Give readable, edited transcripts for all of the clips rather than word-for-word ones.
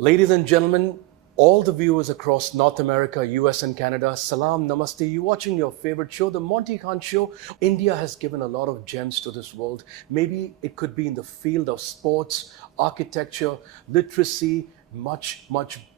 Ladies and gentlemen, all the viewers across North America, US and Canada, salam, namaste. You're watching your favorite show, The Monty Khan Show. India has given a lot of gems to this world. Maybe it could be in the field of sports, architecture, literacy, much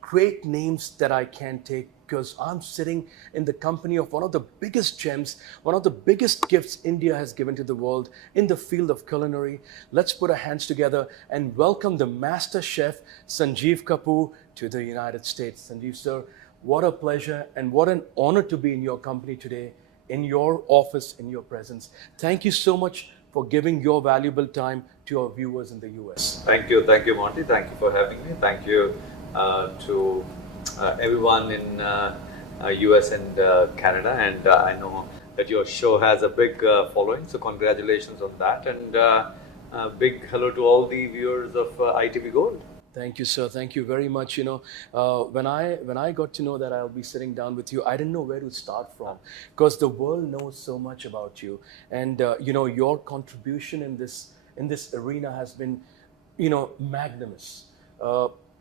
great names that I can't take because I'm sitting in the company of one of the biggest gems, one of the biggest gifts India has given to the world in the field of culinary. Let's put our hands together and welcome the master chef, Sanjeev Kapoor, to the United States. Sanjeev, sir, what a pleasure and what an honor to be in your company today, in your office, in your presence. Thank you so much for giving your valuable time to our viewers in the US. Thank you, Monty. Thank you for having me. Thank you to everyone in US and Canada, and I know that your show has a big following, so congratulations on that, and a big hello to all the viewers of ITV Gold. Thank you, sir. Thank you very much. When I got to know that I'll be sitting down with you, I didn't know where to start from because the world knows so much about you, and your contribution in this arena has been, magnanimous.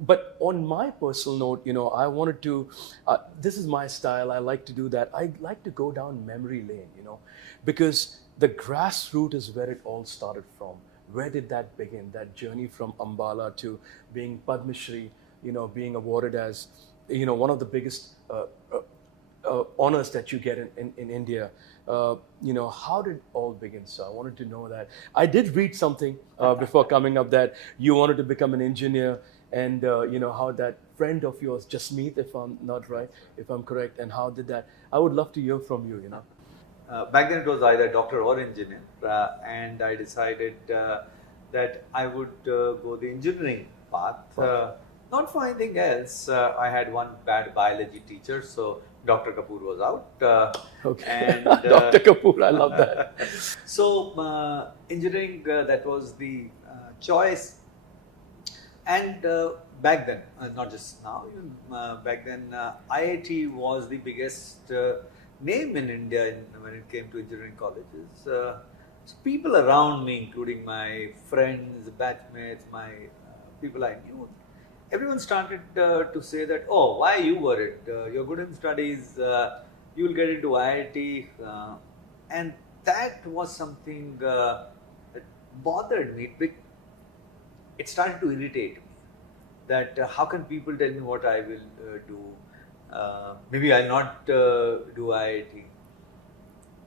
But on my personal note, I wanted to. This is my style. I like to do that. I like to go down memory lane, because the grassroots is where it all started from. Where did that begin? That journey from Ambala to being Padma Shri, being awarded as, one of the biggest honors that you get in India. How did it all begin? So I wanted to know that. I did read something before coming up that you wanted to become an engineer, and how that friend of yours, Jasmeet, if I'm not right, if I'm correct, and how did that? I would love to hear from you. Back then it was either doctor or engineer, and I decided that I would go the engineering path. Not for anything else. I had one bad biology teacher, so Dr. Kapoor was out. Okay. And, Dr. Kapoor, I love that. So engineering, that was the choice. And back then, not just now, even back then, IIT was the biggest name in India when it came to engineering colleges. So people around me, including my friends, batchmates, my people I knew, everyone started to say that, oh, why are you worried? You're good in studies, you'll get into IIT. And that was something that bothered me. It started to irritate me that how can people tell me what I will do? Maybe I'll not do IIT.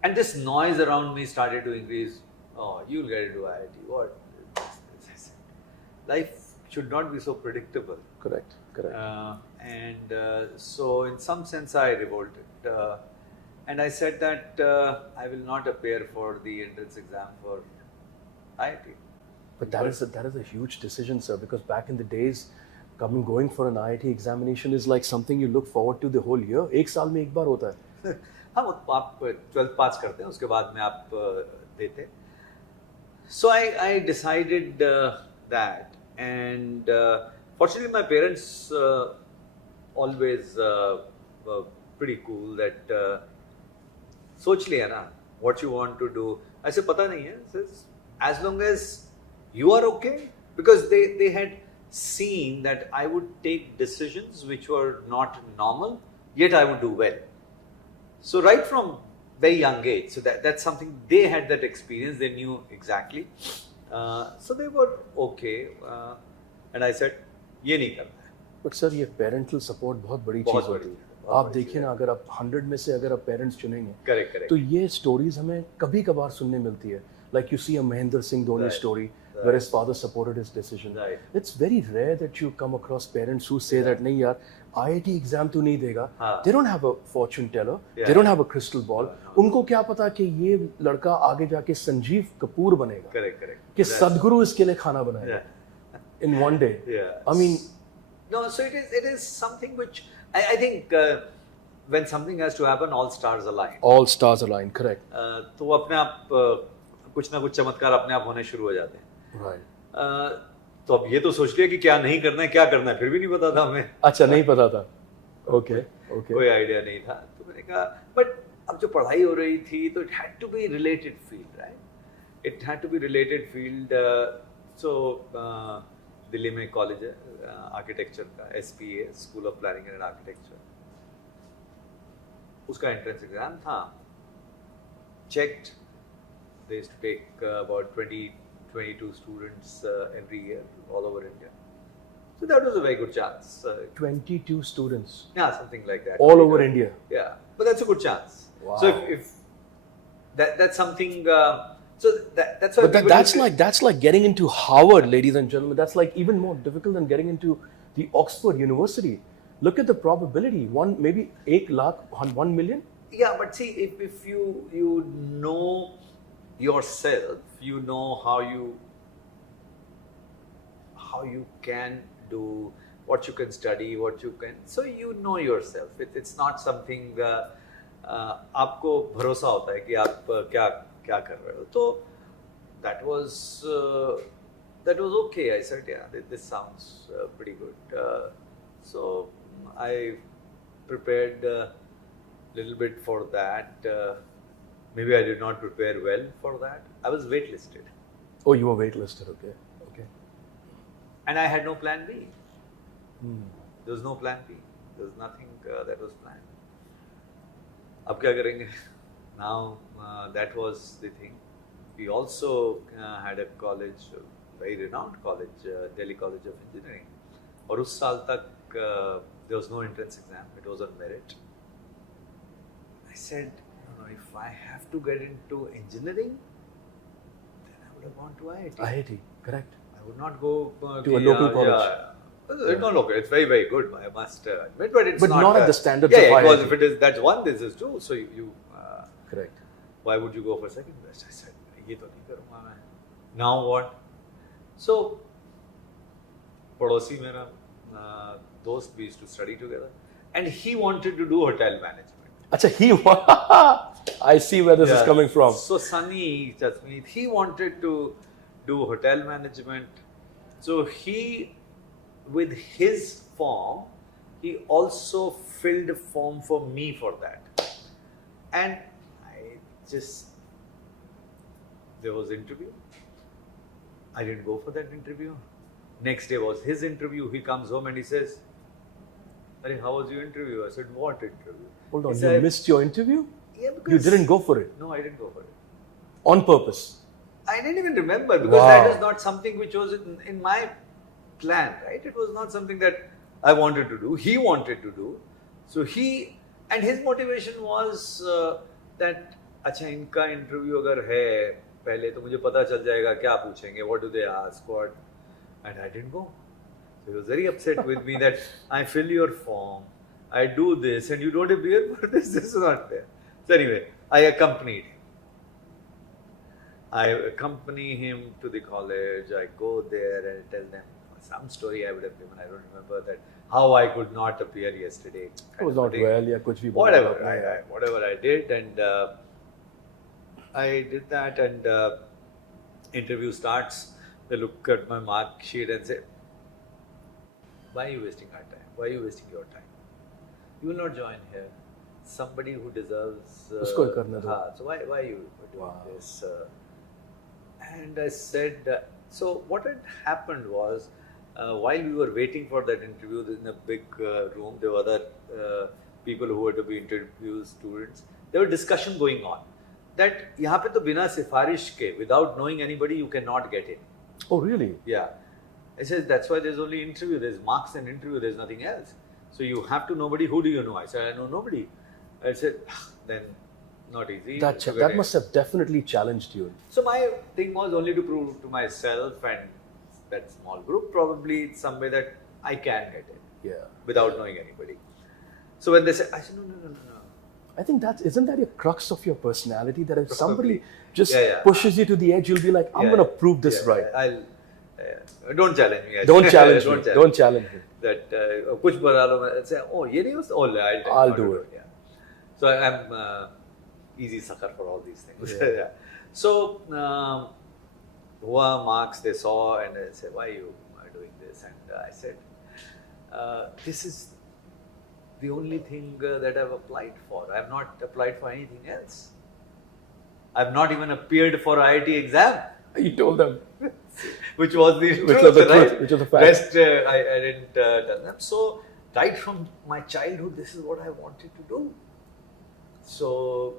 And this noise around me started to increase. Oh, you'll get into IIT. What? Life should not be so predictable. Correct. So in some sense I revolted. And I said that I will not appear for the entrance exam for IIT. But that is a huge decision, sir, because back in the days, going for an IIT examination is like something you look forward to the whole year. एक साल में एक बार होता है. हाँ, वो आप 12th पास करते हैं, उसके बाद में आप देते. So I decided that, and fortunately my parents always were pretty cool that सोच लिया ना what you want to do. ऐसे पता नहीं है. Says as long as you are okay, because they had seen that I would take decisions which were not normal, yet I would do well. So right from very young age, so that's something, they had that experience, they knew exactly. So they were okay, and I said, ये नहीं करना है. But sir, ये parental support बहुत बड़ी चीज़ होती है. आप देखिए ना, अगर आप 100 में से अगर आप पेरेंट्स चुनेंगे, correct. तो ये स्टोरीज हमें कभी कभार सुनने मिलती है. Like you see a Mahendra Singh Dhoni story, where his father supported his decision. Right. It's very rare that you come across parents who say that नहीं यार IIT एग्जाम तो नहीं देगा. They don't have a fortune teller. They don't have a crystal ball. उनको क्या पता कि ये लड़का आगे जाके संजीव कपूर बनेगा. Correct. कि सदगुरु इसके लिए खाना बनाएगा. In one day. Yeah. I mean. No, so it is something which I think when something has to happen, all stars align. All stars align, correct. तो अपने आप कुछ ना कुछ चमत्कार अपने आप होने शुरू हो जाते हैं. Right. तो अब ये तो सोच लिया कि क्या नहीं करना है, क्या करना है, फिर भी नहीं पता था हमें. अच्छा, नहीं पता था. Okay. कोई आइडिया नहीं था. तो मैंने कहा, बट अब जो पढ़ाई हो रही थी तो it had to be related field, right? It had to be related field. So Delhi में कॉलेज है आर्किटेक्चर का, SPA, school of planning and architecture. उसका एंट्रेंस एग्जाम था. Checked, they used to take about 22 students every year all over India. So that was a very good chance. 22 students. Yeah, something like that. All over India. Yeah, but that's a good chance. Wow. So if that's something, so that's why. But that's like getting into Harvard, ladies and gentlemen. That's like even more difficult than getting into the Oxford University. Look at the probability. Maybe 1 lakh, 1 million. Yeah, but see, if you know yourself, you know how you can do, what you can study, what you can. So you know yourself. It's not something. आपको भरोसा होता है कि आप क्या कर रहे हो. तो that was okay. I said, yeah, this sounds pretty good. So I prepared little bit for that. Maybe I did not prepare well for that. I was waitlisted. Oh, you were waitlisted. Okay. And I had no plan B. There was no plan B. There was nothing that was planned. अब क्या करेंगे? Now that was the thing. We also had a college, very renowned college, Delhi College of Engineering. और उस साल तक there was no entrance exam. It was on merit. I said, no, if I have to get into engineering, then I would have gone to IIT. IIT, correct. I would not go to a local college. It's not local. It's very, very good. I must admit, but it's not at the standards of IIT. It was. If it is, that's one. This is two. So you correct. Why would you go for second best? I said, ये तो नहीं करूँगा मैं. Now what? So पड़ोसी मेरा दोस्त, we used to study together, and he wanted to do hotel management. Acha, I see where this is coming from. So Sunny Jasmeet, he wanted to do hotel management. So he, with his form, he also filled a form for me for that. And there was interview. I didn't go for that interview. Next day was his interview. He comes home and he says, "Arey, how was your interview?" I said, "What interview?" Hold on, you missed your interview? Yeah, because you didn't go for it? No, I didn't go for it. On purpose? I didn't even remember because that is not something which was in my plan, right? It was not something that I wanted to do. He wanted to do. So and his motivation was that, अच्छा इनका interview अगर है पहले तो मुझे पता चल जाएगा क्या पूछेंगे, what do they ask, what, and I didn't go. So he was very upset with me that I fill your form, I do this, and you don't appear for this. This is not fair. So anyway, I accompanied him. I accompany him to the college. I go there and tell them some story I would have given. I don't remember that how I could not appear yesterday. It was not well. Yeah, kuch bhi whatever. Whatever I did, and I did that, and interview starts. They look at my mark sheet and say, "Why are you wasting our time? Why are you wasting your time? You will not join here. Somebody who deserves." Usko karna do. So why are you doing this? And I said, so what had happened was, while we were waiting for that interview in a big room, there were other people who were to be interviewed, students. There were discussion going on that यहाँ पे तो बिना सिफारिश के, without knowing anybody, you cannot get in. Oh really? Yeah. I said, that's why there's only interview. There's marks and interview. There's nothing else. So you have to know nobody. Who do you know? I said, I know nobody. I said, then not easy. That must have definitely challenged you. So my thing was only to prove to myself and that small group probably some way that I can get it. Yeah. Without knowing anybody. So when they said, I said, no. I think isn't that a crux of your personality, that if Probably. somebody just pushes you to the edge, you'll be like, I'm going to prove this right. Don't challenge me. Don't challenge me. Don't challenge me. That kuch bana lo, I say, oh, ye nahi was, oh, I'll do it. Yeah. So I'm easy sucker for all these things. Yeah. So hua marks they saw and they said, why you are doing this? And I said, this is the only thing that I've applied for. I have not applied for anything else. I've not even appeared for IIT exam. You told them. which was the Which truth, was the right? truth, which was the fact. Rest, I didn't tell them. So, right from my childhood, this is what I wanted to do. So,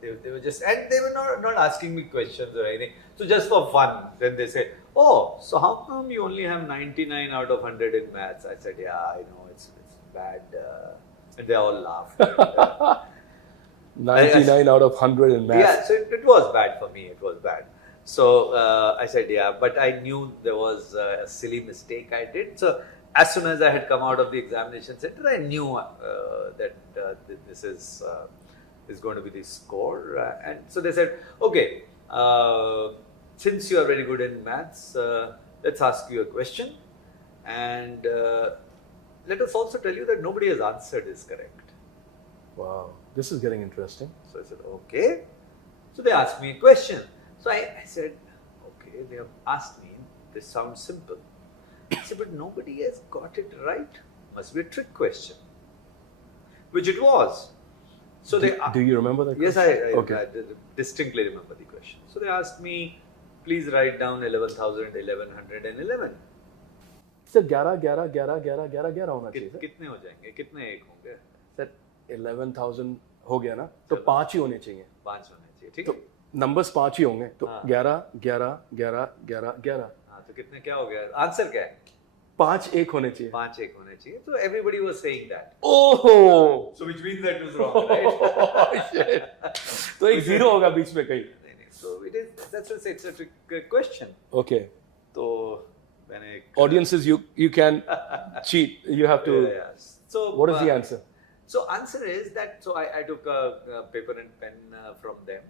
they were just, and they were not asking me questions or anything. So, just for fun, then they said, oh, so how come you only have 99 out of 100 in maths? I said, yeah, I know, it's bad. And they all laughed. And, 99 out of 100 in maths. yeah, so it was bad for me. It was bad. So I said, yeah, but I knew there was a silly mistake I did. So as soon as I had come out of the examination center, I knew that this is going to be the score. And so they said, okay, since you are very good in maths, let's ask you a question. And let us also tell you that nobody has answered this correct. Wow, this is getting interesting. So I said, okay. So they asked me a question. So I said, okay, they have asked me, this sounds simple. I said, but nobody has got it right. Must be a trick question. Which it was. So Do you remember that Yes, question? I distinctly remember the question. So they asked me, please write down 11,111. So 11, 11, 11, 11, 11, 11 होना चाहिए. कितने हो जाएंगे? कितने एक होंगे? Sir, 11,000 हो गया ना, तो 5 ही होने चाहिए. 5 होने चाहिए, ठीक तो है? नंबर्स 5 ही होंगे, तो 11, 11, 11, 11, 11. हाँ, तो कितने क्या हो गया? आंसर क्या है? 5 एक होने चाहिए. 5 एक होने चाहिए. So everybody was saying that. Oh! So which means that was wrong, right? Shit. तो एक 0 होगा बीच में कहीं. So it is. That's what it's a trick question. Okay. तो मैंने Audiences, you can cheat. You have to. Yeah. So What is the answer? So answer is that. So I took a paper and pen from them.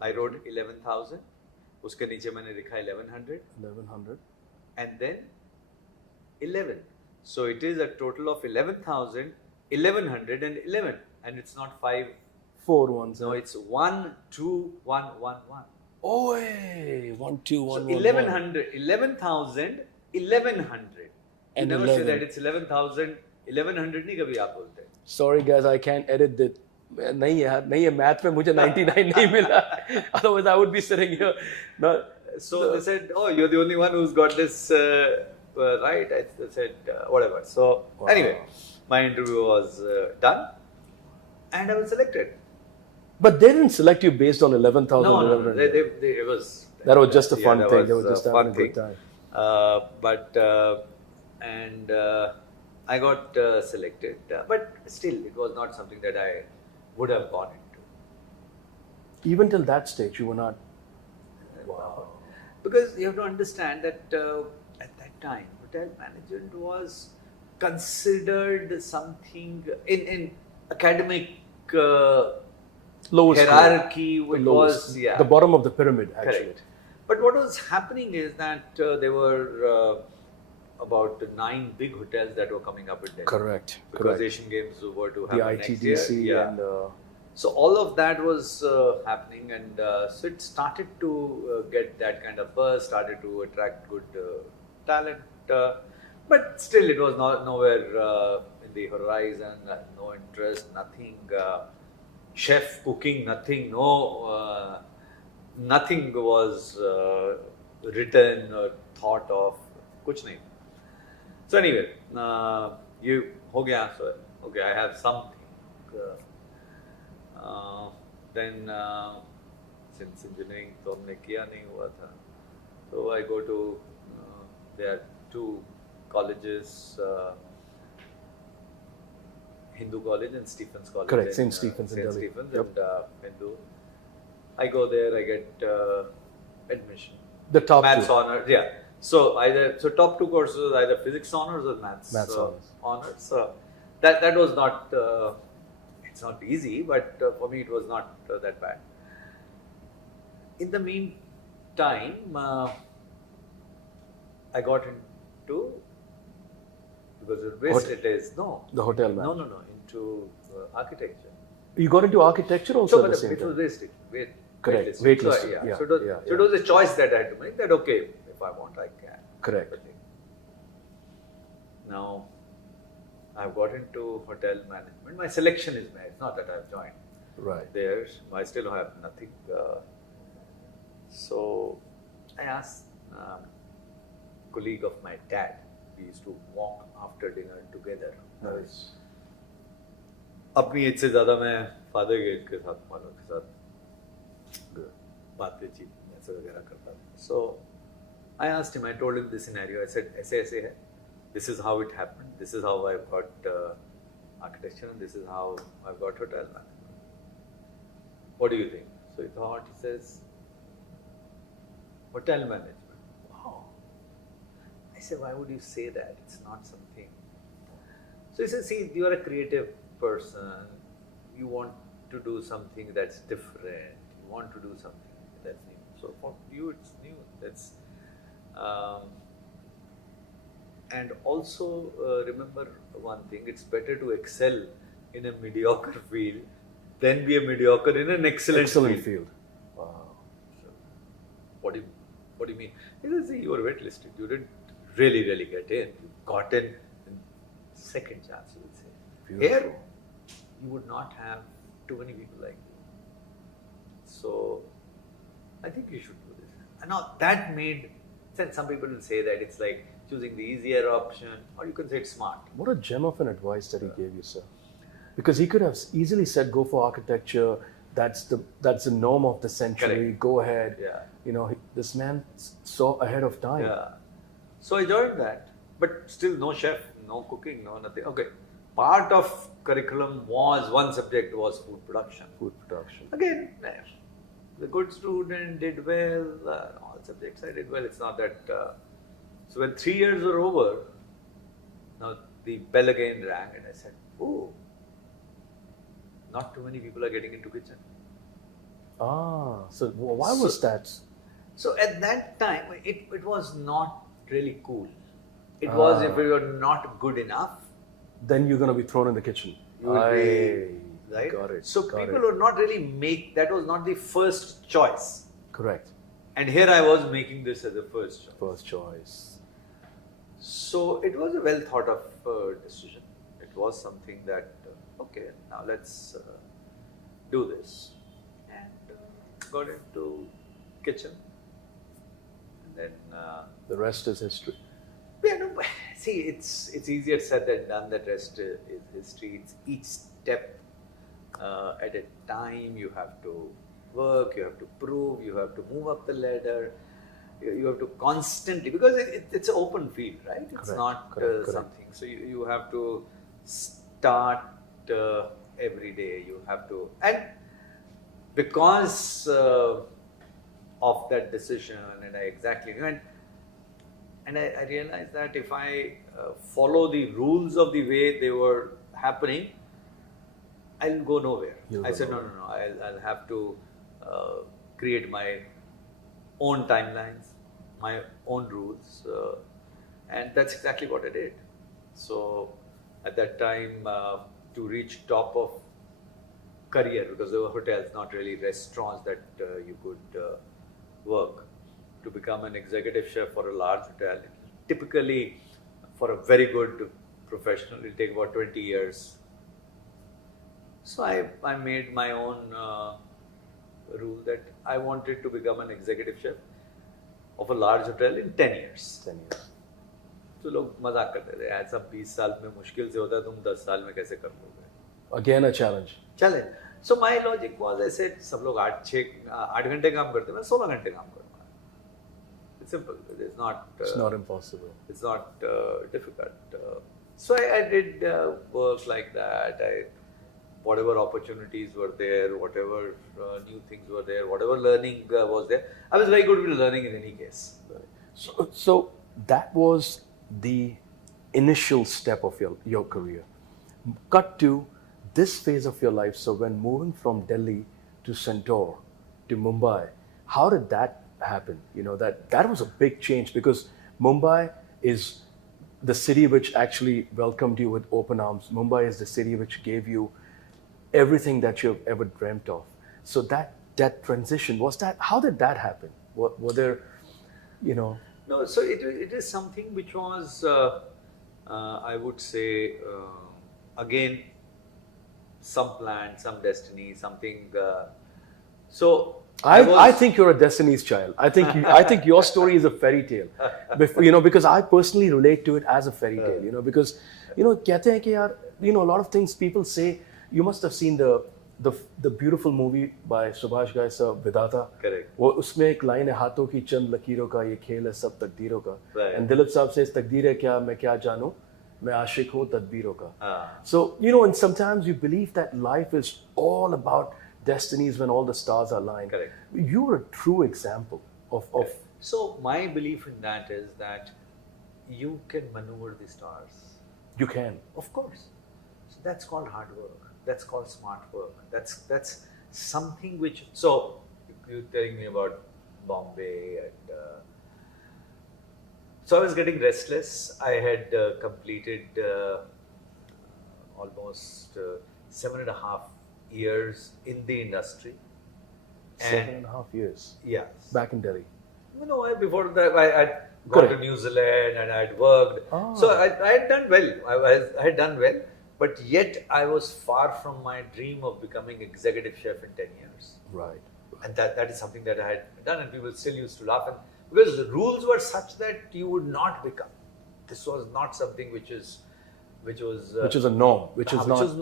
I wrote 11,000. उसके नीचे मैंने लिखा 1100. 1100. And then 11. So it is a total of 11,000, 1111, and it's not 5. 4 ones. No, it's 1, 2, 1, 1, 1. Oh, hey. 1, 2, 1, So 1, 1100, 11,000, 1100. You And never 11. say that it's 11,000, 1100 नहीं कभी आप बोलते. Sorry guys, I can't edit that. नहीं यार, नहीं है math में मुझे 99 नहीं मिला. Otherwise I would be sitting here. No. So they said, oh, you're the only one who's got this right. I said, whatever. So anyway, my interview was done and I was selected. But they didn't select you based on 11,000. No, 1100. it was. That was just a fun that thing. They was were just a having fun a good thing. time. I got selected, but still, it was not something that I would have gone into. Even till that stage, you were not. Wow. Because you have to understand that at that time, hotel management was considered something in academic Lowest hierarchy. grade. It Lowest. was, yeah. The bottom of the pyramid, actually. Correct. But what was happening is that there were about 9 big hotels that were coming up in Delhi. Correct. Because Correct. Asian Games were to The happen next year. ITDC Yeah. and. So all of that was happening, and so it started to get that kind of buzz, started to attract good talent, but still it was nowhere in the horizon, no interest, nothing, chef cooking, nothing, nothing was written or thought of, kuch nahi. So anyway, you ho gaya, so okay, I have something. Then since engineering तो हमने किया नहीं हुआ था, so I go to there are 2 colleges, Hindu College and Stephens College. Correct, St. Stephen's in St. Delhi. Stephen's Yep. and Hindu. I go there, I get admission. The top Maths 2. honors, yeah. So top 2 courses either physics honors or maths honors. So that was not. It's not easy, but for me it was not that bad. In the meantime, I got into, because it is The hotel man. no, into architecture. You got into architecture also at the But same it was time? waitlisted. Waitlisted, So, yeah, So it was a choice that I had to make, that okay, if I want, I can. Correct. Now, I've got into hotel management. My selection is made. It's not that I've joined Right. there. I still have nothing. So I asked colleague of my dad. We used to walk after dinner together. Nice. अपनी as से ज़्यादा मैं father के as के साथ father के साथ बातचीत ऐसे वगैरह करता था. So I asked him, I told him this scenario. I said ऐसे ऐसे है. This is how it happened. This is how I got architecture, and this is how I got hotel management. What do you think? So he thought. He says, hotel management. Wow. I said, why would you say that? It's not something. So he says, see, you are a creative person. You want to do something that's different. You want to do something that's new. So for you, it's new. That's and also remember one thing: it's better to excel in a mediocre field than be a mediocre in an excellent field. Wow. So, what do you mean? He says, see, you were waitlisted. You didn't really get in. You got in second chance, you would say. Beautiful. Here, you would not have too many people like you. So, I think you should do this. And now that made sense. Some people will say that it's like choosing the easier option, or you can say it's smart. What a gem of an advice that he gave you, sir. Because he could have easily said, go for architecture. That's the norm of the century. Correct. Go ahead. Yeah. You know, this man saw ahead of time. Yeah. So I joined that, but still no chef, no cooking, no nothing. Okay. Part of curriculum was, one subject was food production. Food production. Again, the good student did well. All subjects I did well. It's not that. So when 3 years were over, now the bell again rang, and I said, "Oh, not too many people are getting into kitchen." So why was that? So at that time, it was not really cool. It was, if you were not good enough, Then you're going to be thrown in the kitchen. you will be, right? Got it. So got people it. were not really that was not the first choice. Correct. And here I was making this as a first choice. First choice. So it was a well thought of decision. It was something that, okay, now let's do this. And got into kitchen. And then, The rest is history. yeah, no, see, it's easier said than done. The rest is history. It's each step at a time. You have to work, you have to prove, you have to move up the ladder. You have to constantly, because it's an open field, right? It's not correct. something. So you have to start every day. You have to, and because of that decision, and I exactly knew, and I realized that if I follow the rules of the way they were happening, I'll go nowhere. I said, no, I'll have to create my own timelines, my own rules, and that's exactly what I did. So at that time, to reach top of career, because there were hotels, not really restaurants that you could work, to become an executive chef for a large hotel, typically for a very good professional, it'll take about 20 years. So I made my own rule that I wanted to become an executive chef of a large hotel in 10 years. 10 years. तो लोग मजाक करते थे, ऐसा 20 साल में मुश्किल से होता है, तुम 10 साल में कैसे कर लोगे? Again a challenge. Challenge. So my logic was, I said, सब लोग 8 घंटे काम करते हैं, मैं 16 घंटे काम करूँगा. It's simple. It's not impossible. It's not difficult. So I did work like that. Whatever opportunities were there, whatever new things were there, whatever learning was there, I was very good with learning in any case. So that was the initial step of your career. Cut to this phase of your life. So when moving from Delhi to Centaur to Mumbai, how did that happen? You know, that was a big change, because Mumbai is the city which actually welcomed you with open arms. Mumbai is the city which gave you everything that you've ever dreamt of. So that transition, how did that happen? Were there, you know? No, so it is something which was, I would say, again, some plan, some destiny, something. So I think you're a Destiny's Child. I think your story is a fairy tale. Because I personally relate to it as a fairy tale. Because कहते हैं कि यार, a lot of things people say. You must have seen the beautiful movie by Subhash Ghai sir, Vidata. Correct. वो उसमें एक line है, हाथों की चंद लकीरों का ये खेल है सब तकदीरों का. Right. And Dilip साहब says, तकदीर है क्या मैं क्या जानूं, मैं आशिक हूँ तदबीरों का. Ah. So and sometimes you believe that life is all about destinies when all the stars are aligned. Correct. You're a true example of So my belief in that is that you can maneuver the stars. You can. Of course. So that's called hard work. That's called smart work. That's something which. So you're telling me about Bombay, and so I was getting restless. I had completed almost 7.5 years in the industry. 7.5 years. Yeah. Back in Delhi. Before that, I'd gone to New Zealand and I'd worked. Ah. So I had done well. I had done well, but yet I was far from my dream of becoming executive chef in 10 years. Right. And that is something that I had done, and people still used to laugh. And because the rules were such that you would not become. This was not something which was which is a norm. Which is not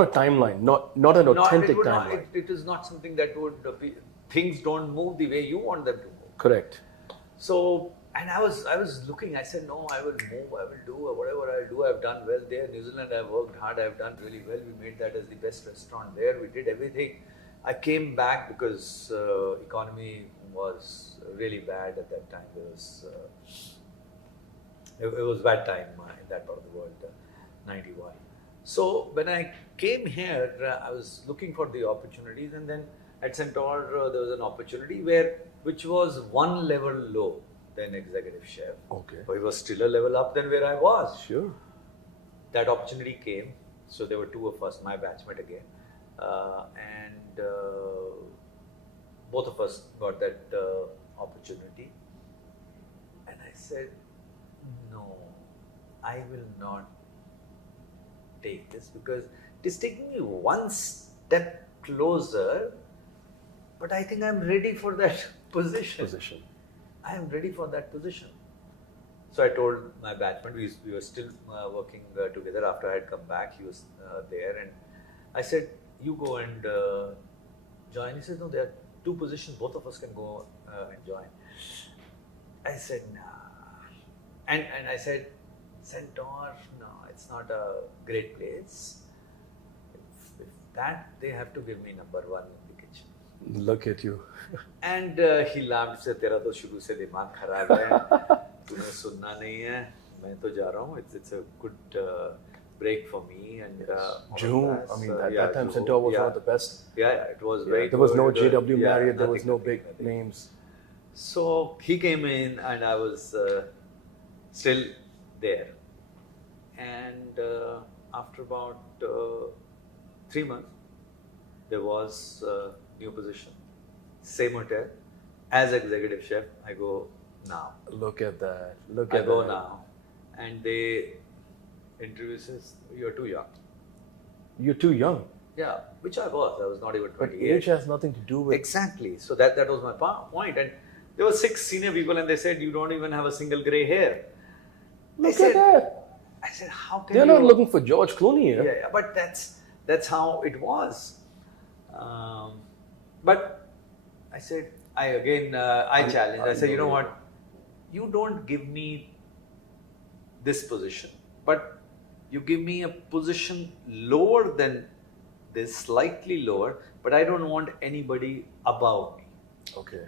a timeline. Not an authentic timeline. It is not something that would things don't move the way you want them to move. Correct. So, and I was looking. I said, no, I will move. I will do whatever I'll do. I've done well there. New Zealand, I've worked hard. I've done really well. We made that as the best restaurant there. We did everything. I came back because economy was really bad at that time. It was bad time in that part of the world, 91. So when I came here, I was looking for the opportunities, and then at Centaur there was an opportunity which was one level low than executive chef. Okay. But it was still a level up than where I was. Sure. That opportunity came. So there were two of us, my batchmate again, and both of us got that opportunity. And I said, no, I will not take this because it is taking me one step closer, but I think I'm ready for that position. I am ready for that position. So I told my batchmate, we were still working together after I had come back. He was there, and I said, you go and join. He said, no, there are two positions, both of us can go and join. I said, nah. And I said, Centaur, no, it's not a great place. If that, they have to give me number one in the kitchen. Look at you. And he laughed, said, तेरा तो शुरू से दिमाग खराब है, तूने सुनना नहीं है, मैं तो जा रहा हूँ. It's a good break for me. And Juhu, I mean, at that time, Centaur was one of the best. Yeah, it was very There was good. no JW Marriott, there was no nothing. big names. So he came in, and I was still there. And after about 3 months, there was a new position. Same hotel. As executive chef, I go now. Look at that. I go now. And they interview says, you're too young. You're too young. Yeah, which I was. I was not even 28. But age has nothing to do with... Exactly. So that was my point. And there were 6 senior people, and they said, you don't even have a single grey hair. Look at that. I said, how can They're not looking for George Clooney here. Yeah, but that's how it was. But I said, I challenged. I said, you know what? You don't give me this position, but you give me a position lower than this, slightly lower, but I don't want anybody above me. Okay.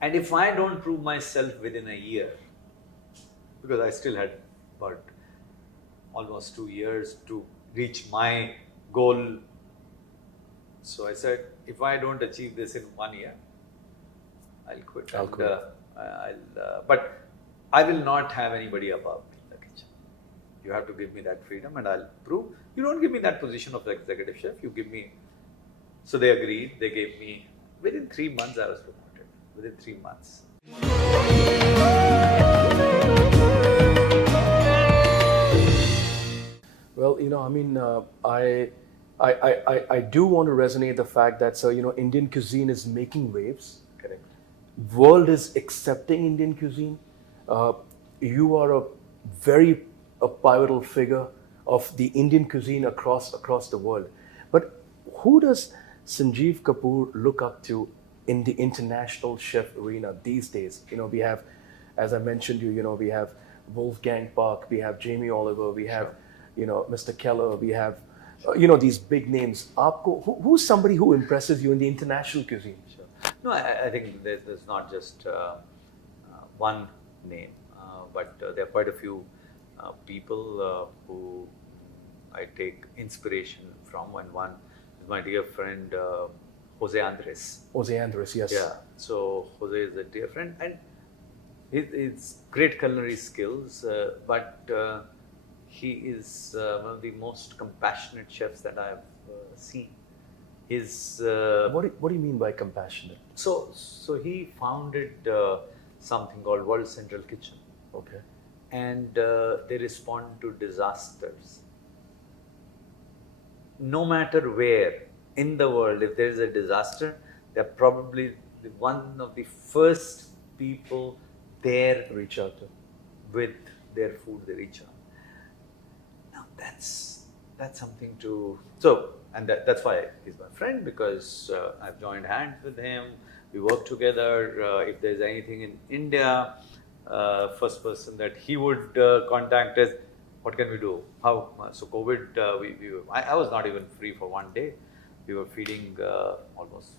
And if I don't prove myself within a year, because I still had about almost 2 years to reach my goal. So I said, if I don't achieve this in 1 year, I'll quit. But I will not have anybody above me in the kitchen. You have to give me that freedom, and I'll prove. You don't give me that position of the executive chef. You give me. So they agreed. They gave me. Within 3 months, I was promoted. Within 3 months. Well, I mean, I do want to resonate the fact that, so, Indian cuisine is making waves. Correct. World is accepting Indian cuisine. Uh, you are very a pivotal figure of the Indian cuisine across the world. But who does Sanjeev Kapoor look up to in the international chef arena these days? We have, as I mentioned we have Wolfgang Puck, we have Jamie Oliver, we have Mr. Keller, we have these big names. Who's somebody who impresses you in the international cuisine? Sure. No, I think there's not just one name, but there are quite a few people who I take inspiration from, and one is my dear friend Jose Andres. Jose Andres, yes. Yeah, so Jose is a dear friend, and he's great culinary skills, but he is one of the most compassionate chefs that I've seen. His What do you mean by compassionate? so he founded something called World Central Kitchen, Okay. and they respond to disasters. No matter where in the world, if there is a disaster, they're probably one of the first people there Reach out to. with their food. They reach out. Now that's something to and that's why he's my friend, because I've joined hands with him. We work together. If there's anything in India, first person that he would contact is, what can we do? How? So COVID, I was not even free for one day. We were feeding almost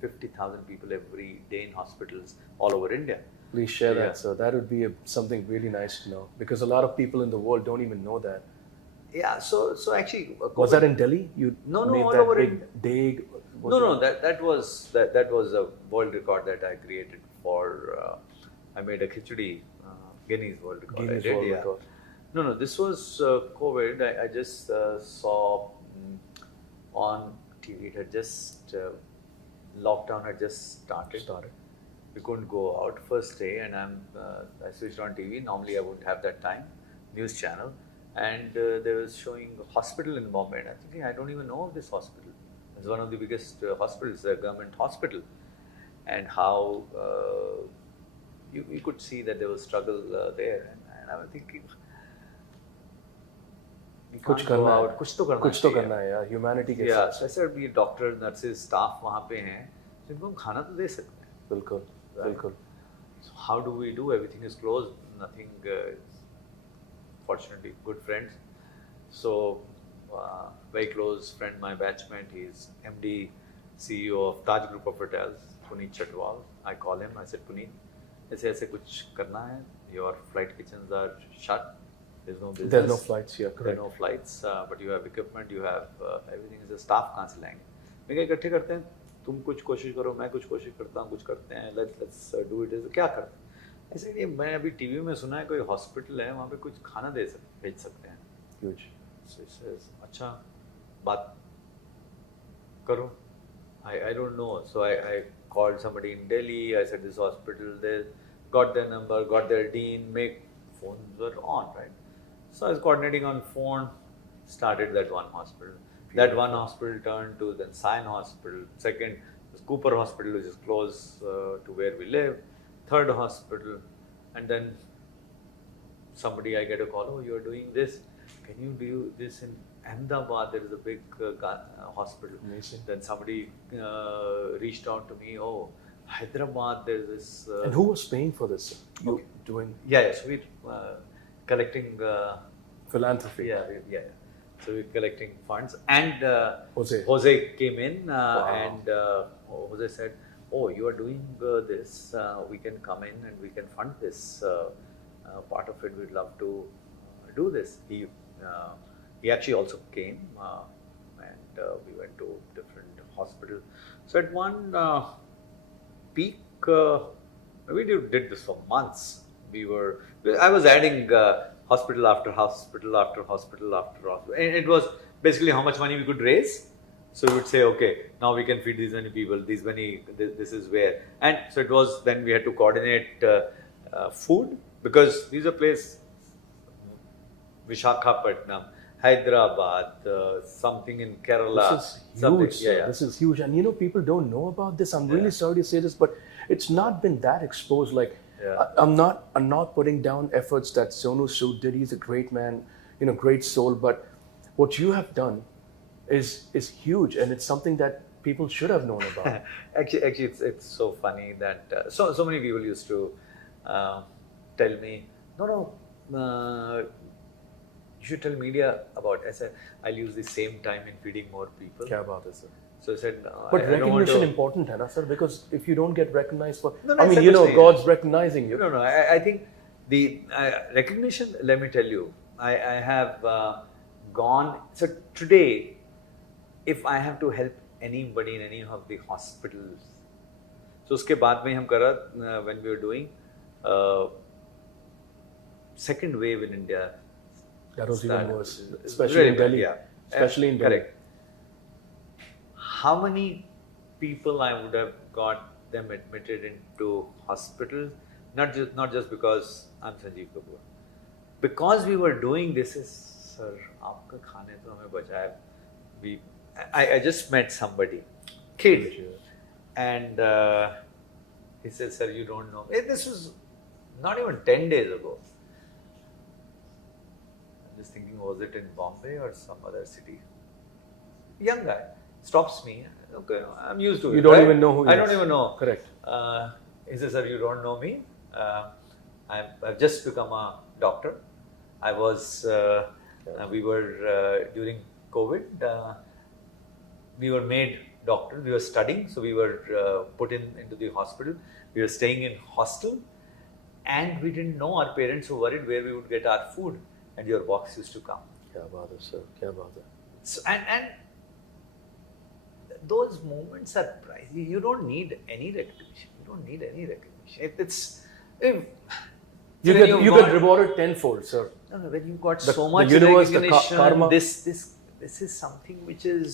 50,000 people every day in hospitals all over India. Please share Yeah. that, sir. That would be something really nice to know, because a lot of people in the world don't even know that. Yeah. So actually, Was that in Delhi? You No, made all that over big dig? No, that was a world record that I created for. I made a khichdi, Guinness World Record. Guinness I did, World yeah. Record. No, this was COVID. I just saw on TV. It had just lockdown had just started. We couldn't go out first day, and I switched on TV. Normally, I wouldn't have that time. News channel, and they was showing a hospital in Bombay. And I'm thinking, I don't even know of this hospital. It's one of the biggest hospitals, a government hospital, and how you could see that there was struggle there. And I was thinking, we कुछ can't go करना out. है. कुछ तो करना कुछ तो चाहिए. करना है यार. Humanity के Yeah, साथ. so I said, ये डॉक्टर, नर्सेज, स्टाफ वहाँ पे हैं, तो इनको हम खाना तो दे सकते हैं. बिल्कुल, बिल्कुल. So how do we do? Everything is closed. Nothing. Fortunately, good friends. So very close friend, my batchmate. He's MD, CEO of Taj Group of Hotels, Puneet Chatwal. I call him. I said, Puneet, ऐसे कुछ करना है. Your flight kitchens are shut. There's no business. There's no flights here. There are Correct. no flights, but you have equipment. You have everything. Is a staff कहाँ से लाएंगे? मैं क्या इकट्ठे करते हैं. तुम कुछ कोशिश करो, मैं कुछ कोशिश करता हूँ, कुछ करते हैं. Let's do it. क्या करते हैं? ऐसे नहीं. मैं अभी टीवी में सुना है कोई हॉस्पिटल है, वहाँ पे कुछ खाना भेज सकते हैं. Huge. So he says, अच्छा बात करो. I don't know. So I called somebody in Delhi. I said, this hospital, they got their number, got their dean, phones were on, right? So I was coordinating on phone, started that one hospital. That one hospital turned to then Sion Hospital. Second was Cooper Hospital, which is close to where we live. Third hospital. And then somebody, I get a call, oh, you're doing this. Can you do this in Ahmedabad? There is a big hospital. Amazing. Then somebody reached out to me, oh, Hyderabad, there's this. And who was paying for this? You Okay. doing Yeah, so we're collecting. philanthropy? Yeah. So we're collecting funds, and Jose. came in, Wow. and Jose said, "Oh, you are doing this. We can come in and we can fund this. Part of it, we'd love to do this." He actually also came, and we went to different hospitals. So at one peak, we did this for months. I was adding hospital after hospital after hospital after hospital. And it was basically how much money we could raise. So we would say, okay, now we can feed these many people, this is where. And so it was, then we had to coordinate food, because these are places, Vishakhapatnam Hyderabad, something in Kerala. This is something, huge, sir. This is huge. And people don't know about this. I'm really sorry to say this, but it's not been that exposed. Like, I'm not putting down efforts that Sonu Sood did. He's a great man, great soul. But what you have done is huge, and it's something that people should have known about. Actually, it's so funny that so many people used to tell me, no, you should tell media about it. I said, I'll use the same time in feeding more people. Kya baat hai, sir? So I said, no, but I don't want recognition to... important, hai na, sir? Because if you don't get recognized for, No, I mean, God's recognizing you. No, I think the recognition. Let me tell you, I have gone. So today, if I have to help anybody in any of the hospitals, so uske baad mein hum kara when we were doing second wave in India. That was even worse, especially in Delhi. Yeah. Especially in Delhi. Correct. How many people I would have got them admitted into hospital? Not just because I'm Sanjeev Kapoor. Because we were doing this, sir, aapka khane to hame bachaya. I just met somebody, kid, and he said, "Sir, you don't know." This was not even 10 days ago. I'm just thinking, was it in Bombay or some other city? Young guy stops me. Okay, I'm used to it. You don't even know who he is. I don't even know. Correct. He says, "Sir, you don't know me. I've just become a doctor. I was. We were during COVID. We were made doctors. We were studying, so we were put into the hospital. We were staying in hostel, and we didn't know. Our parents were worried where we would get our food, and your box used to come." Kya baat hai, sir? Kya baat hai? So, and those moments are priceless. You don't need any recognition. You don't need any recognition. You get rewarded tenfold, sir. No, when you got so much universe, recognition, karma. This is something which is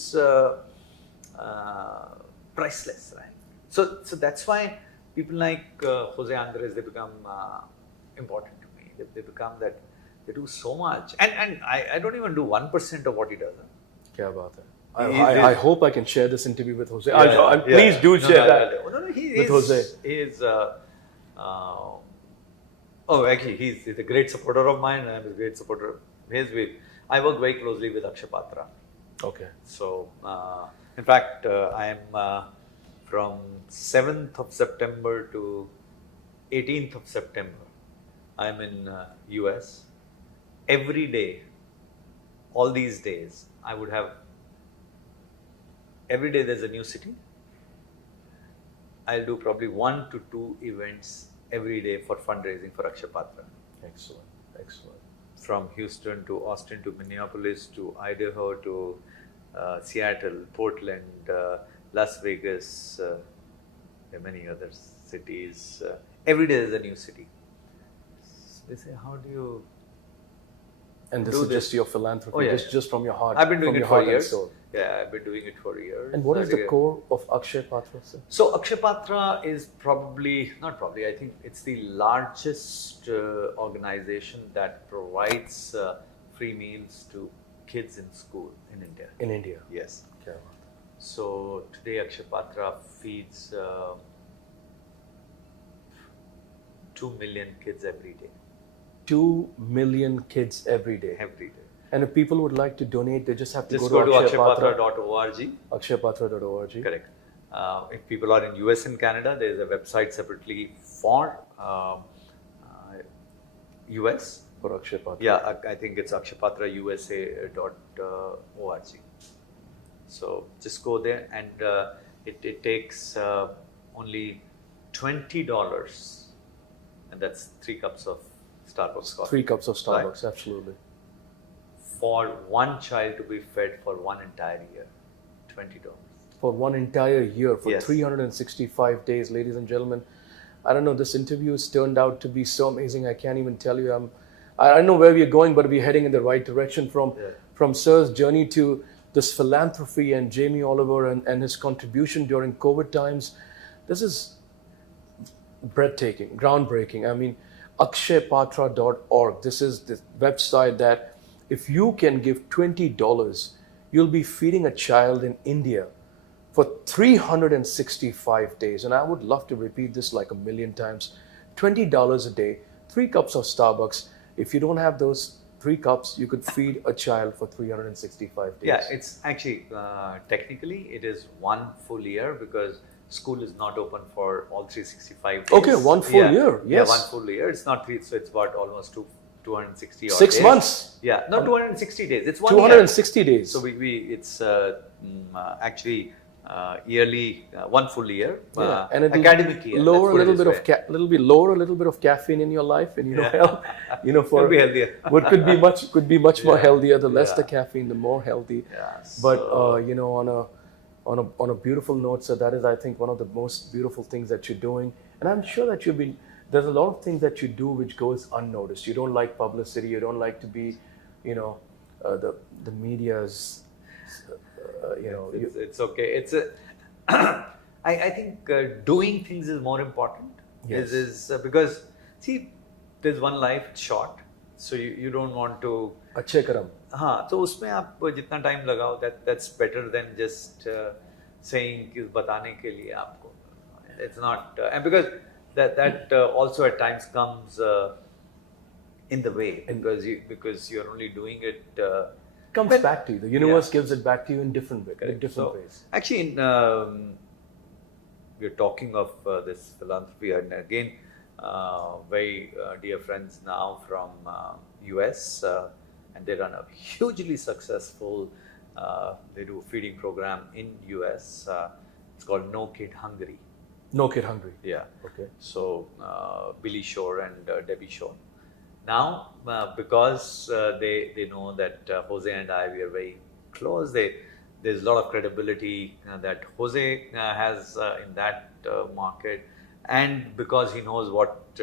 priceless, right? So that's why people like Jose Andres, they become important to me. They become that. They do so much, and I don't even do 1% of what he does. Kya baat hai? I hope I can share this interview with Jose. Yeah. Please do share that with Jose. Actually, he's a great supporter of mine. I'm a great supporter of his. I work very closely with Akshay Patra. Okay. So, in fact, I am from 7th of September to 18th of September. I'm in US. Every day, all these days, I would have. Every day there's a new city. I'll do probably 1 to 2 events every day for fundraising for Akshay Patra. Excellent. From Houston to Austin to Minneapolis to Idaho to Seattle, Portland, Las Vegas, there are many other cities. Every day there's a new city. They say, how do you And this do is this? just your philanthropy, Oh, yeah, just from your heart. I've been doing from it your for heart and years. soul. Yeah, I've been doing it for years. And what is the core of Akshay Patra, sir? So Akshay Patra is I think it's the largest organization that provides free meals to kids in school in India. In India? Yes. Okay. So today Akshay Patra feeds 2 million kids every day. 2 million kids every day. Every day. And if people would like to donate, they just have to Just go to akshaypatra.org. akshaypatra.org. Correct. If people are in US and Canada, there is a website separately for US. For Akshay Patra. Yeah, I think it's akshaypatrausa.org. So just go there, and it takes only $20, and that's 3 cups of Starbucks coffee. 3 cups of Starbucks, Right. absolutely. For one child to be fed for one entire year, $20. For one entire year, for Yes. 365 days, ladies and gentlemen. I don't know, this interview has turned out to be so amazing. I can't even tell you. I don't know where we are going, but we're heading in the right direction from Sir's journey to this philanthropy and Jamie Oliver and his contribution during COVID times. This is breathtaking, groundbreaking. I mean, akshaypatra.org. This is the website that if you can give $20, you'll be feeding a child in India for 365 days. And I would love to repeat this like a million times. $20 a day, 3 cups of Starbucks. If you don't have those 3 cups, you could feed a child for 365 days. Yeah, it's actually, technically, it is 1 full year because school is not open for all 365 days. Okay, 1 full year. Yes. Yeah, 1 full year. It's not 3, so it's about almost 260 odd 6 days. months. Yeah, not 260 days. It's 1 260 year. days. So it's actually yearly 1 full year. And it'll academic year. Lower a little bit of lower a little bit of caffeine in your life, and help. For could be healthier. What could be much more healthier. The less the caffeine, the more healthy. Yeah, but on a beautiful note, so that is, I think, one of the most beautiful things that you're doing. And I'm sure that there's a lot of things that you do which goes unnoticed. You don't like publicity. You don't like to be, the media's. It's okay. It's I think doing things is more important. Yes. Is because see, there's one life, it's short, so you don't want to. अच्छे कर्म. हाँ, तो उसमें आप जितना time लगाओ, that's better than just saying कि बताने के लिए आपको. It's not, and because that also at times comes in the way, because you're only doing it. Comes back to you. The universe gives it back to you in different ways. Actually, we're talking of this philanthropy, and again, very dear friends now from US, and they run a hugely successful. They do a feeding program in US. It's called No Kid Hungry. No Kid Hungry. Yeah. Okay. So Billy Shore and Debbie Shore. Now, because they know that Jose and I, we are very close, there's a lot of credibility that Jose has in that market, and because he knows what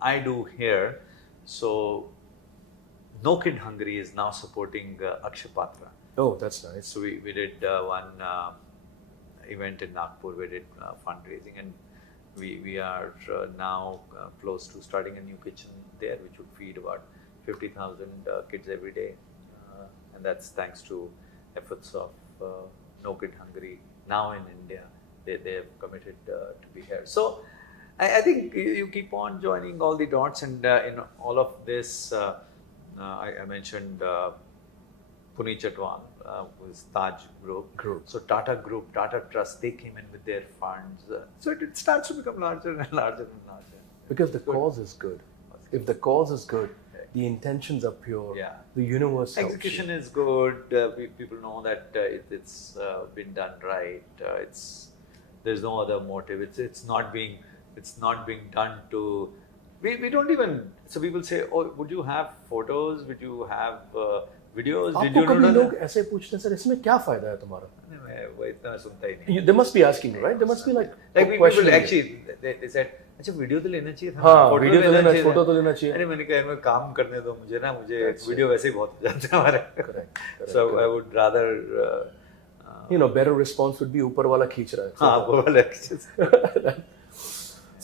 I do here, so No Kid Hungry is now supporting Akshay Patra. Oh, that's nice. So we did one event in Nagpur, we did fundraising, and we are now close to starting a new kitchen there, which would feed about 50,000 kids every day. And that's thanks to efforts of No Kid Hungry now in India. They have committed to be here. So I think you keep on joining all the dots, and in all of this, I mentioned Puneet Chatwal, who is Taj Group. So Tata Group, Tata Trust, they came in with their funds. So it starts to become larger and larger and larger. Because the cause is good. If the cause is good, the intentions are pure. Yeah. The universe helps you. Execution is good. People know that it's been done right. There's no other motive. It's not being done to. We don't even. So people say, oh, would you have photos? Would you have videos? Did आपको you कभी know लोग ऐसे पूछते हैं, sir इसमें क्या फायदा है तुम्हारा? नहीं, मैं वो इतना सुनता ही नहीं. They must be asking you, right? They must be like people questioning you. actually they said, अच्छा वीडियो तो लेना चाहिए था. हाँ, वीडियो तो लेना, फोटो तो लेना चाहिए. अरे मैंने कहा मैं काम करने दो मुझे वीडियो वैसे ही बहुत हो जाते हैं हमारे. Correct. So I would rather better response would be ऊपर वाला खींच रहा है. हाँ, वो वाला.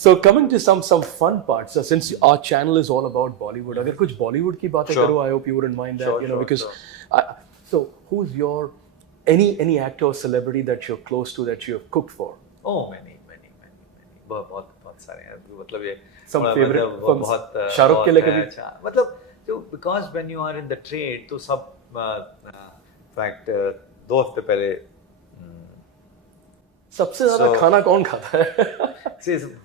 So coming to some fun parts, since our channel is all about Bollywood, अगर कुछ Bollywood की बातें करो, I hope you wouldn't mind that, because so who's your any actor or celebrity that you're close to that you have cooked for? Oh, many. बहुत सारे हैं. मतलब ये some favorite बहुत शाहरुख के लिए कभी मतलब जो because when you are in the trade तो सब fact 2 हफ्ते पहले सबसे ज्यादा खाना कौन खाता है?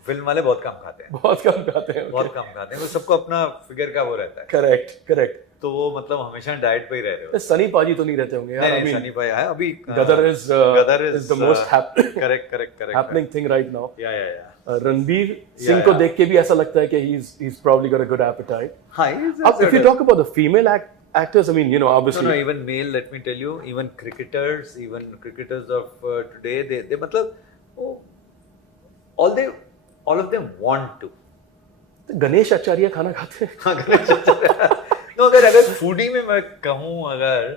फिल्म वाले बहुत कम खाते हैं. बहुत कम खाते हैं. वो सबको अपना फिगर का वो रहता है. करेक्ट. तो वो मतलब हमेशा डाइट पे ही रह रहे हो. सनी पाजी तो नहीं रहते होंगे यार. नहीं, सनी पाजी है अभी. Gadar is the most correct happening thing right now. Yeah. Ranbir Singh को देख के भी ऐसा लगता है कि he's probably got a good appetite. If you talk about the female actors, I mean, obviously. No, even male, let me tell you, even cricketers of today, they मतलब, all of them want to. Ganesh Acharya खाना खाते हैं. हाँ, Ganesh Acharya. No, अगर foodie में मैं कहूँ अगर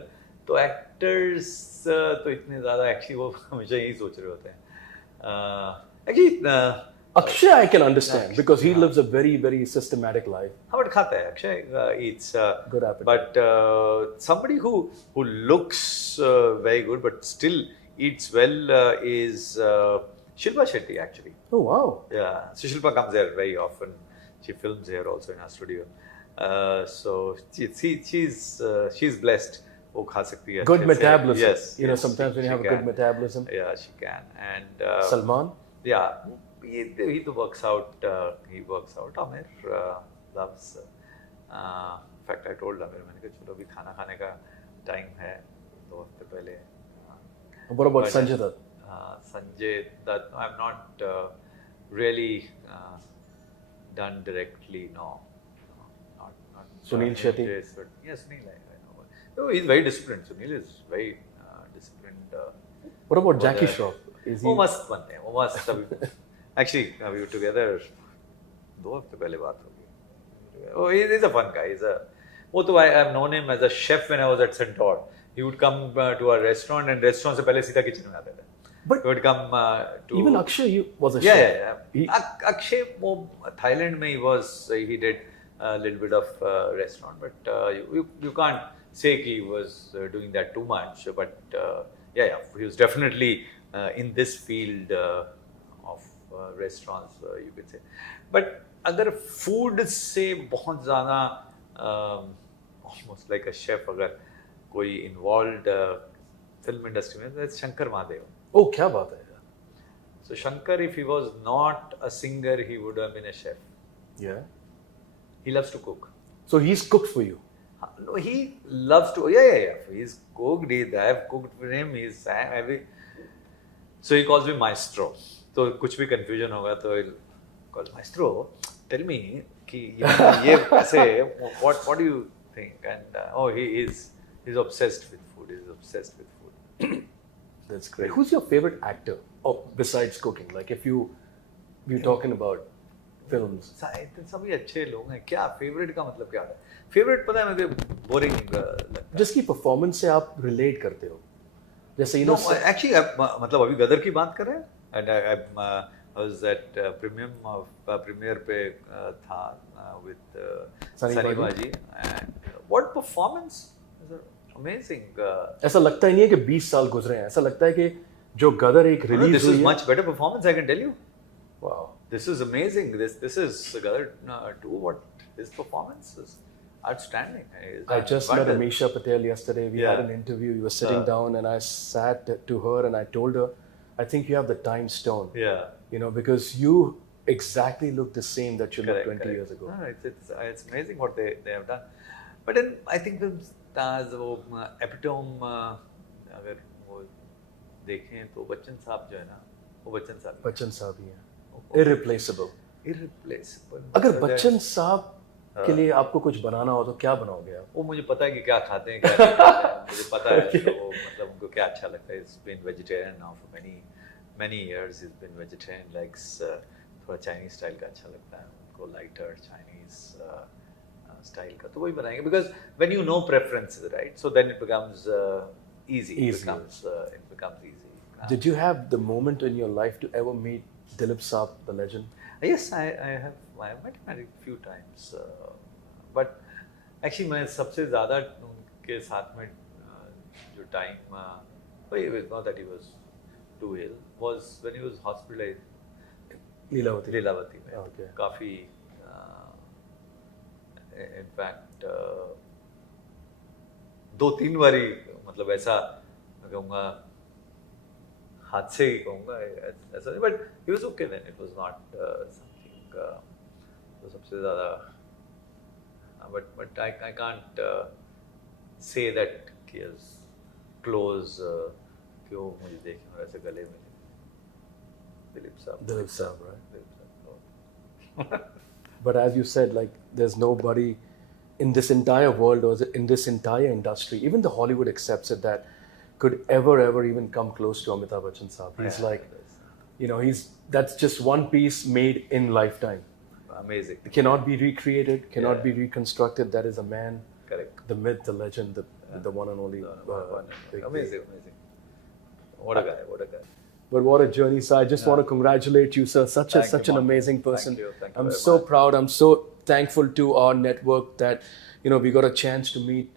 तो एक्टर्स तो इतने ज़्यादा एक्चुअली वो हमेशा यही सोच रहे होते हैं. Actually, Akshay, I can understand because he lives a very, very systematic life. How about खाता है Akshay eats Good appetite. but somebody who looks very good but still eats well is Shilpa Shetty actually. Oh wow! Yeah, so Shilpa comes here very often. She films here also in our studio. So she's blessed. वो खा सकती है Good अच्छे से. metabolism. Yes, You know, yes, sometimes when you she have a good can. metabolism. Yeah, she can. And Salman. yeah, he तो works out. He works out. Amir loves. In fact, I told Amir, मैंने कहा चलो अभी खाना खाने का time है 2 हफ्ते पहले. What about But, Sanjay Dutt? Sanjay Dutt, I'm not really done directly. No, not. Sunil Shetty? Yes, but yes, Sunil. I know. So he's very disciplined. Sunil is very disciplined. What about Jackie Shroff? Is वो he? मस्त बनते हैं. वो मस्त अभी. Actually, we were together 2 हफ्ते पहले बात होगी. Oh, he's a fun guy. वो तो I've known him as a chef when I was at Centaur. He would come to our restaurant and restaurant से पहले सीधा kitchen में आता था. But He would come to even Akshay was a yeah, chef. yeah, He- yeah. Akshay वो Thailand में he did a little bit of restaurant, but you can't say he was doing that too much. But yeah, he was definitely in this field of restaurants, you could say. But अगर food से बहुत ज़्यादा almost like a chef अगर कोई involved film industry में, that's Shankar Mahadev. Oh, क्या बात है यार. So Shankar, if he was not a singer, he would have been a chef. Yeah. He loves to cook. So he's cooked for you. No, he loves to. Yeah. He's cooked. I have cooked for him. He's every. So he calls me maestro. तो कुछ भी confusion होगा तो he'll call maestro. Tell me कि ये ऐसे what do you think? And he's obsessed with food. He's obsessed with food. That's great. Who's your favorite actor? Oh, besides cooking, like if we're talking about films. सभी अच्छे लोग हैं. क्या favorite का मतलब क्या है? Favorite पता है मुझे boring लगता है. जिसकी परफॉर्मेंस से आप रिलेट करते हो. जैसे No, actually, मतलब अभी गदर की बात कर रहे हैं. And I was at premiere पे था with Sunny Baji. And what performance! Amazing. ऐसा लगता ही नहीं है कि 20 साल गुजरे हैं. ऐसा लगता है कि जो गदर एक रिलीज This हुई is है. much better performance, I can tell you. Wow. This is amazing. This is Gadar 2. What his performance is outstanding. I just met Amisha Patel yesterday. We had Yeah. an interview. We were sitting down and I sat to her and I told her, I think you have the time stone. Yeah. You know, because you exactly look the same that you looked 20 years ago. No, it's amazing what they have done. But then I think the stars वो epitome अगर वो देखें तो बच्चन साहब जो है ना वो बच्चन साहब बच्चन साहब ही हैं. Irreplaceable. irreplaceable. अगर बच्चन साहब के लिए आपको कुछ बनाना हो तो क्या बनाओगे आप? वो मुझे पता है कि क्या खाते हैं क्या नहीं खाते हैं. मुझे पता है तो वो मतलब उनको क्या अच्छा लगता है. He's been vegetarian now for many years. He's been vegetarian. Likes थोड़ा Chinese style का अच्छा लगता है उनको. Lighter Chinese style का तो वही बनाएंगे. Because when you know preferences, right? So then it becomes easy. It becomes easy. Did you have the moment in your life to ever meet Dilip Saab, the legend? Yes, I have met him a few times. But actually मैं सबसे ज़्यादा उनके साथ में जो time not that he was too ill, was when he was hospitalized. Lilavati में. Okay. काफ़ी in fact 2-3 बारी मतलब ऐसा मैं कहूँगा हादसे ही कहूँगा ऐसा नहीं. But he was okay then. It was not something तो सबसे ज़्यादा but I can't say that he is close कि वो मुझे देखें और ऐसे गले में Dilip Saab, right? But as you said, like there's nobody in this entire world or in this entire industry, even the Hollywood accepts it, that could ever even come close to Amitabh Bachchan Saab. He's like, you know, that's just one piece made in lifetime. Amazing. It cannot be recreated, cannot be reconstructed. That is a man, Correct. the myth, the legend, the one and only. Amazing. What a guy. But what a journey, sir. I just want to congratulate you, sir. Such Thank you, an Monty. amazing person. Thank you I'm very so much. proud. I'm so thankful to our network that, we got a chance to meet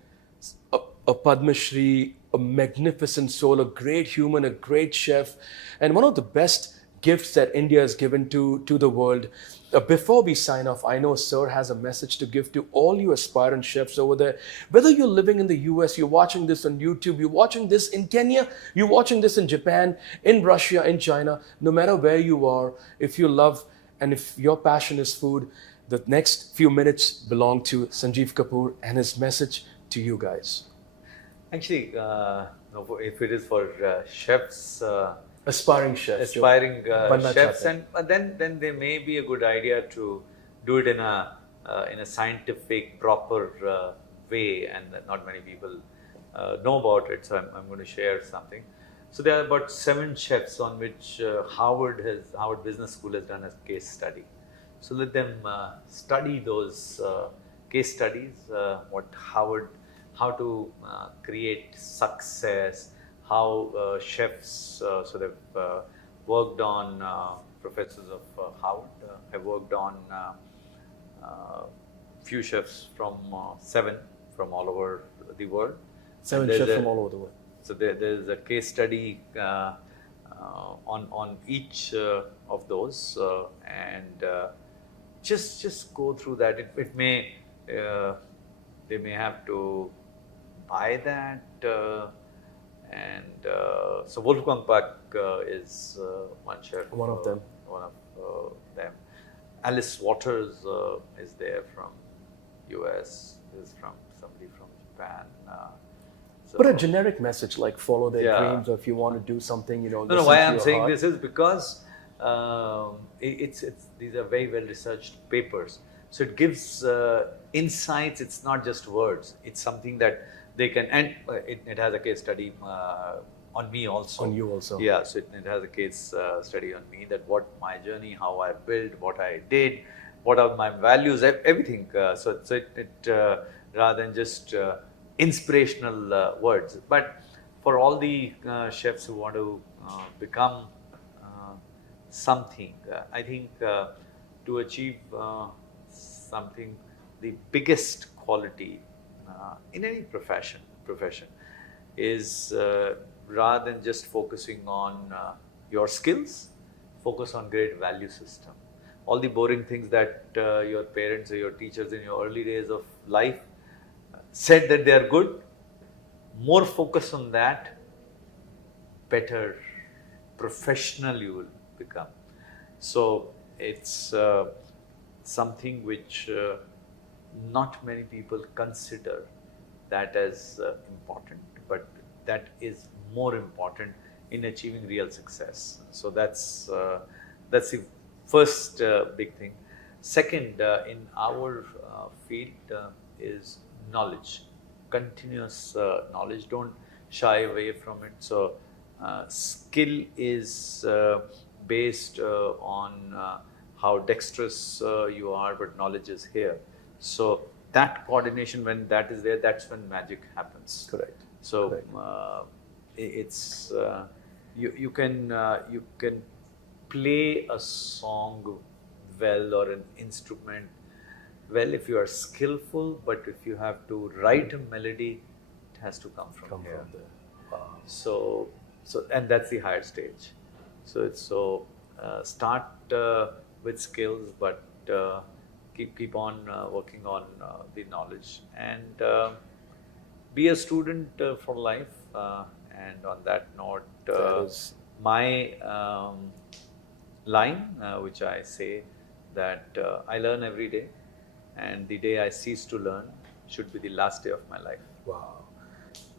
a Padma Shri, a magnificent soul, a great human, a great chef, and one of the best gifts that India has given to the world. Before we sign off, I know Sir has a message to give to all you aspirant chefs over there. Whether you're living in the US, you're watching this on YouTube, you're watching this in Kenya, you're watching this in Japan, in Russia, in China, no matter where you are, if you love and if your passion is food, the next few minutes belong to Sanjeev Kapoor and his message to you guys. Actually, no, if it is for chefs, Aspiring chefs. aspiring Banna chefs, chahte. and then there may be a good idea to do it in a scientific, proper way, and that not many people know about it. So I'm going to share something. So there are about 7 chefs on which Harvard Business School has done a case study. So let them study those case studies. How to create success. How chefs, so they've worked on, professors of Harvard have worked on few chefs from 7 from all over the world. 7 And chefs from all over the world. So there's a case study on each of those, and just go through that. It may they may have to buy that. And so Wolfgang Puck is one chef. One of them. One of them. Alice Waters is there from US. Is from somebody from Japan. So But a generic message like follow their Yeah. dreams, or if you want to do something, no, listen why to I'm your saying heart. this is because it's these are very well researched papers. So it gives insights. It's not just words. It's something that they can, and it has a case study on me also. On you also. Yeah, so it has a case study on me, that what my journey, how I built, what I did, what are my values, everything. So it rather than just inspirational words, but for all the chefs who want to become something, I think to achieve something, the biggest quality in any profession is rather than just focusing on your skills, focus on great value system. All the boring things that your parents or your teachers in your early days of life said that they are good, more focus on that, better professional you will become. So it's something which not many people consider that as important, but that is more important in achieving real success. So that's the first big thing. Second, in our field is knowledge, continuous knowledge. Don't shy away from it. So skill is based on how dexterous you are, but knowledge is here. So that coordination, when that is there, that's when magic happens. Correct. So Correct. it's you can play a song well, or an instrument well, if you are skillful, but if you have to write a melody, it has to come from here. From there. Wow. So and that's the higher stage. So it's start with skills, but keep on working on the knowledge, and be a student for life. And on that note, That is- my line, which I say, that I learn every day, and the day I cease to learn should be the last day of my life. Wow.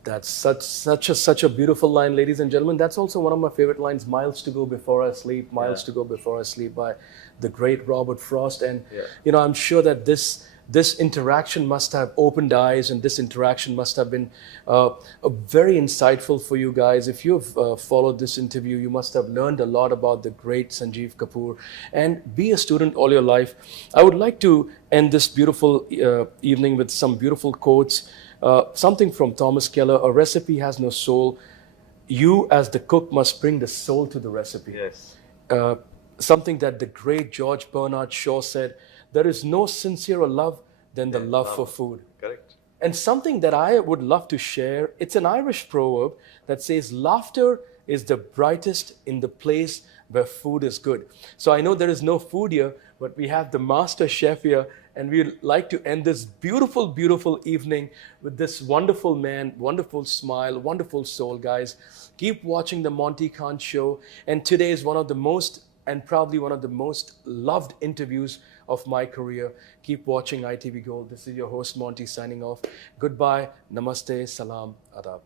That's such a beautiful line, ladies and gentlemen. That's also one of my favorite lines, "Miles to go before I sleep, miles Yeah. to go before I sleep," by the great Robert Frost. And Yeah. I'm sure that this interaction must have opened eyes, and this interaction must have been very insightful for you guys. If you've followed this interview, you must have learned a lot about the great Sanjeev Kapoor. And be a student all your life. I would like to end this beautiful evening with some beautiful quotes. Something from Thomas Keller: "A recipe has no soul. you as the cook must bring the soul to the recipe. Yes. Uh, Something that the great George Bernard Shaw said, there is no sincerer love than the love for food. Correct. And something that I would love to share, it's an Irish proverb that says, laughter is the brightest in the place where food is good. So I know there is no food here, but we have the master chef here, and we'd like to end this beautiful, beautiful evening with this wonderful man, wonderful smile, wonderful soul, guys. Keep watching the Monty Khan Show, and today is one of the most and probably one of the most loved interviews of my career. Keep watching ITV Gold. This is your host Monty signing off. Goodbye, namaste, salam, adab.